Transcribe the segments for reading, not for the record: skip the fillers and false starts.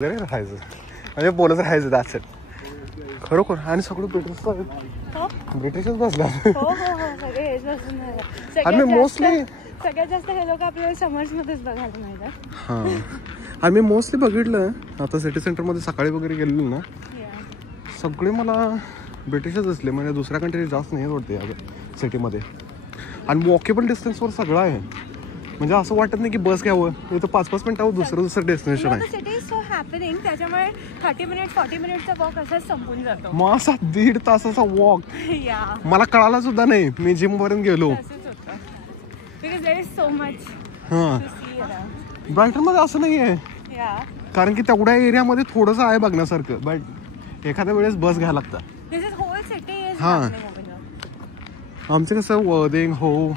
राहायचं म्हणजे बोलत राहायचं दॅट्स इट. खरोखर. आणि सगळं ब्रिटिशच बसला. आणि मोस्टली सगळ्यात जास्त हे लोक आपल्याला समर्स मध्येच बघायला मिळतात. हां, आणि मी मोस्टली बघितलं आता सिटी सेंटरमध्ये सकाळी वगैरे गेलेलो ना, सगळे मला ब्रिटिशच असले. म्हणजे दुसऱ्या कंट्री जास्त नाही वाटते या सिटीमध्ये. आणि वॉकेबल डिस्टन्सवर सगळं आहे. म्हणजे असं वाटत नाही की बस घ्यावं, इथं 5-5 मिनिटावर दुसरं डेस्टिनेशन आहे. सिटी इज सो हॅपनिंग, त्याच्यामुळे 30 मिनिट 40 मिनिटचा वॉक असाच संपून जातो. मग असा 1.5 तासाचा वॉक मला कळाला सुद्धा नाही. मी जिम पर्यंत गेलो. Because there is so much हां, ब्रायटन मध्ये असं नाही आहे. कारण की तेवढ्या एरियामध्ये थोडंसं आहे बघण्यासारखं, बट एखाद्या वेळेस बस घ्यायला लागतं. दिस इज होल सिटी इज. हां, आमचं कसं वर्दिंग हो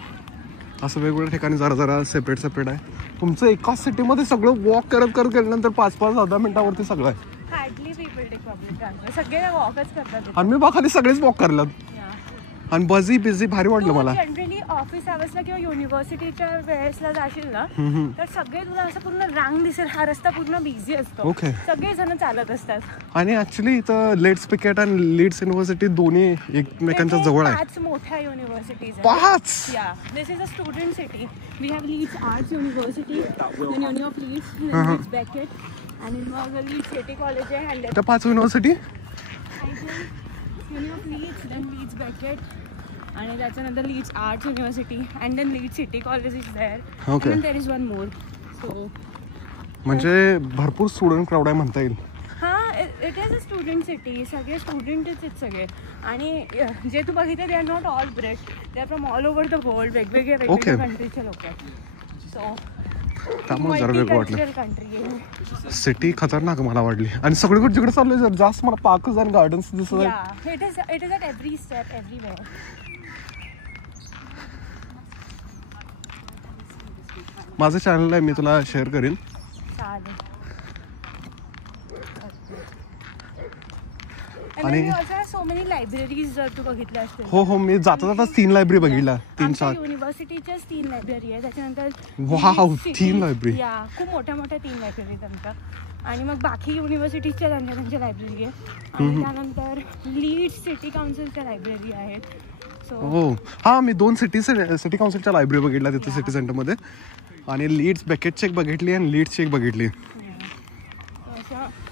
असं वेगवेगळ्या ठिकाणी जरा सेपरेट आहे. तुमचं एकाच सिटीमध्ये सगळं वॉक करत गेल्यानंतर 5-10 मिनिटावरती सगळं आहे. Hardly people take public transport, सगळे वॉकच करतात. आणि मी बघा सगळेच वॉक करतात. आणि बिझी भारी वाटलं मला. जनरली ऑफिस आवर्सला किंवा युनिव्हर्सिटीच्या वेळेसला जाशील ना, तर सगळे तुला असं पूर्ण रांग दिसेल. हा रस्ता पूर्ण बिझी असतो. ओके. सगळे जण चालत असतात. आणि ऍक्च्युली इथं लेट्स पिकेट आणि लीड्स युनिव्हर्सिटी दोन्ही एकमेकांच्या जवळ आहे. 5 मोठ्या युनिव्हर्सिटीज आहेत. 5. This is a student city. We have Leeds Arts University, then uni of Leeds, Leeds Beckett, आणि मग लीड्स सिटी कॉलेज आहे. आणि त्या 5 university uni of Leeds, then Leeds Beckett, आणि त्याच्यानंतर Leeds Arts University, and then Leeds City College is there. Okay. There is one more. So म्हणजे भरपूर student crowd आहे म्हणता येईल. हां, it is a student city. सगळे स्टुडंटच आहेत सगळे. आणि जे तू बघितले they are not all Brit, they are from all over the world. वेगवेगळ्या कंट्रीचे लोक आहेत. सो त्यामुळे जरा वेगळं वाटलं. कंट्री आहे. सिटी खतरनाक मला वाटली. आणि सगळीकडे जिकडे चाललोय जास्त मला पार्क्स आणि गार्डन्स दिसत आहेत. It is at every step, everywhere. माझं चॅनल आहे, मी तुला शेअर करीन. आणि सो मेनी लायब्ररीज जर तू बघितल्या असतील. हो, मी जाता 3 लायब्ररी बघितल्या. 3-4 युनिव्हर्सिटीच्याच 3 लायब्ररी आहे. त्याच्यानंतर वाव 3 लायब्ररी. खूप मोठ्या 3 लायब्ररी त्यांच्या. आणि मग बाकी युनिव्हर्सिटीजच्या त्यांच्या लायब्ररी आहे. आणि त्यानंतर लीड्स सिटी काउन्सिलच्या लायब्ररी आहेत. हो, हां, मी 2 सिटी काउन्सिलच्या लायब्ररी बघितल्या तिथे सिटी सेंटरमध्ये. आणि लीड्स बेकेटची एक बघितली आणि लीड्सची एक बघितली.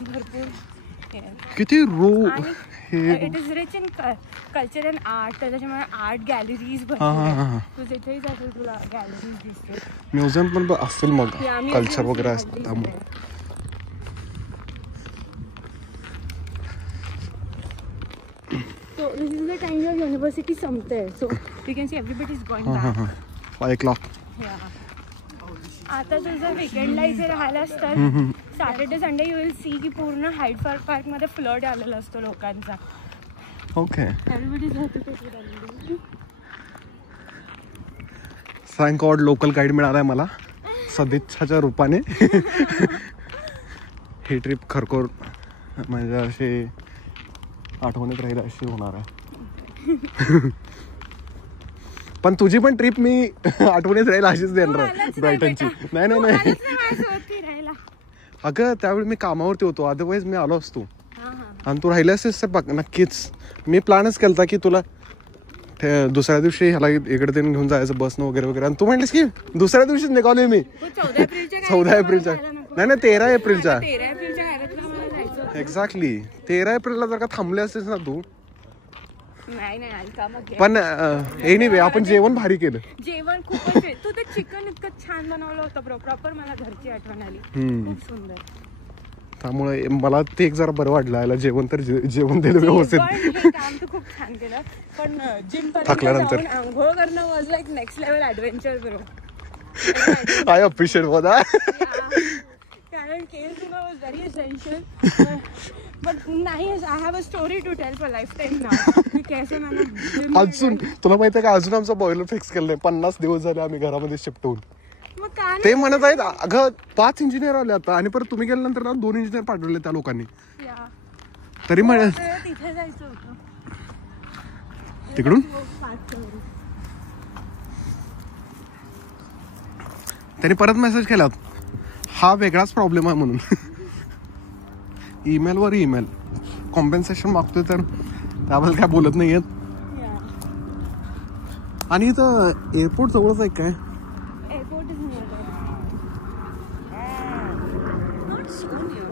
भरपूर किती रो. It is rich in culture and art. त्याच्यामुळे आर्ट गॅलरीज तू जिथेही जाशील तुला गॅलरीज दिसते. म्युझियम पण असतील मग, कल्चर वगैरे असतं त्यामुळे. So this is the time your university संपते. So you can see everybody is going back. 5 o'clock. आता तुझं वीकेंडला इथे राहायला असतात. Saturday Sunday you will see की पूर्ण हाईड पार्क मध्ये फ्लड आलेला असतो लोकांचा. ओके. एव्हरीबडी जातो. थँक गॉड लोकल गाईड मिळालाय मला सदिच्छाच्या रूपाने. ही ट्रिप खरखोर म्हणजे अशी आठवणीत राहील अशी होणार आहे. पण तुझी पण ट्रिप मी आठवणीत राहील अशीच देणार ब्रायटनची. नाही अगं त्यावेळी मी कामावरती होतो, अदरवाईज मी आलो असतो. आणि तू राहिली असतेस नक्कीच. मी प्लॅनच केला की तुला दुसऱ्या दिवशी ह्याला इकडे घेऊन जायचं बसनं वगैरे. आणि तू म्हणलीस की दुसऱ्या दिवशीच निघालोय मी. 14 एप्रिलच्या नाही 13 एप्रिलच्या. एक्झॅक्टली 13 एप्रिलला जर का थांबले असतेस ना तू. पण एनिवे आपण जेवण भारी केलं. जेवण खूपच. तू ते चिकन इतकं छान बनवलं होतं प्रॉपर. मला घरची आठवण आली. खूप सुंदर. त्यामुळे मला ते एक जरा बरं वाटलं. याला जेवण दिलं व्यवस्थित. काम तू खूप छान केलं. पण जिम थकल्यानंतर आंघोळ करणं was like next level adventure bro. I appreciate बघा. कारण केल तुला was very essential. But nice, I have a story to tell for lifetime now. कैसे मैंने अजून तुला माहिती आहे का, अजून आमचा बॉयलर फिक्स केलं नाही. 50 दिवस झाले आम्ही घरामध्ये शिफ्ट होऊन. ते म्हणत आहेत अगं 5 इंजिनियर आले आता. आणि परत तुम्ही गेल्यानंतर ना 2 इंजिनियर पाठवले त्या लोकांनी. तरी म्हणत तिथे जायचं होतं तिकडून. त्यांनी परत मेसेज केला हा वेगळाच प्रॉब्लेम आहे म्हणून. ईमेलवर ईमेल. कॉम्पेन्सेशन मागतोय तर त्याबद्दल काय बोलत नाही आहेत. आणि इथं एअरपोर्ट जवळच आहे काय? Airport is near. Not so near.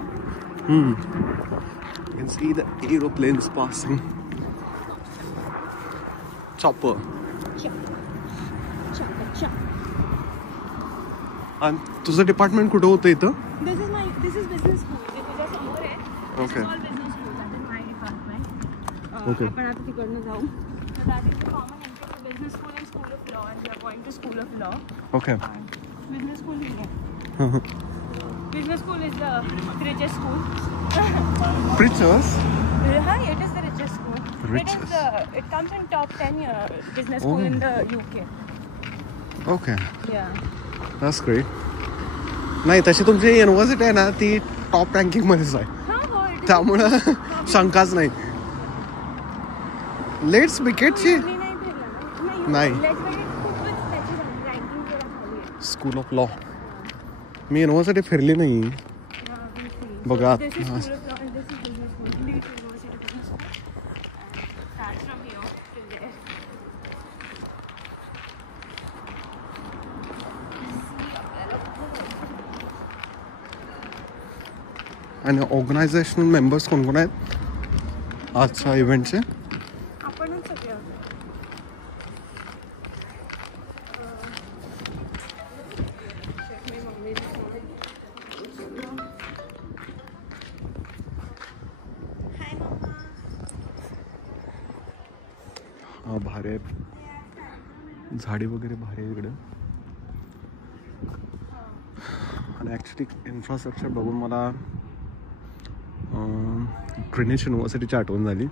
You can see the aeroplanes passing. Chopper. आणि तुझं डिपार्टमेंट कुठं होतं इथं? This is business school. जे तुझ्या समोर आहे. Okay. All business school. That is my department. Okay. आपण आता तिकडनं जाऊ. So that is the common entry to business school and school of law, and we are going to school of law. Okay. And business school here. Business school is the richest school. Preachers? Hi, it is the richest school. Richest. It comes in top 10 business school in the UK. Okay. Yeah. That's great. नाही तशी तुमची university आहे ना ती top ranking मध्येच आहे. हो, it is. त्यामुळं शंकाच नाही. लेट्स विकेटची मी नाही फिरला. नाही. Let's make it खूपच त्याची ranking जरा खाली आहे. School of law. Me university फिरली नाही. Yeah, we see. बघा. This is school of law and this is business school. Leeds University Business School. Starts from here till there. आणि organisational members कोण कोण आहेत आजच्या इव्हेंटचे? आपणच सगळे आहोत. हा भारी आहे. झाडी वगैरे भारी आहे इकडे. आणि ॲक्च्युली इन्फ्रास्ट्रक्चर बघून मला ग्रीनिश युनिव्हर्सिटीची आठवण झाली.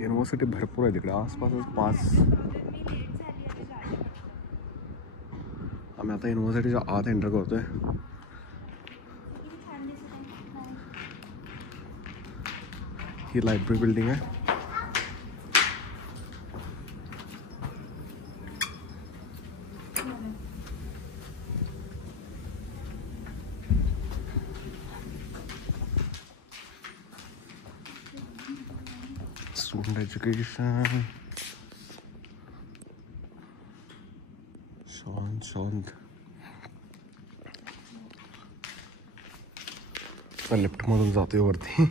युनिव्हर्सिटी भरपूर आहे तिकडे आसपासच 5. आम्ही आता युनिव्हर्सिटीच्या आत एंटर करतोय. ही लायब्ररी बिल्डिंग आहे. Student education. शांत. लिफ्ट मधून जातोय वरती.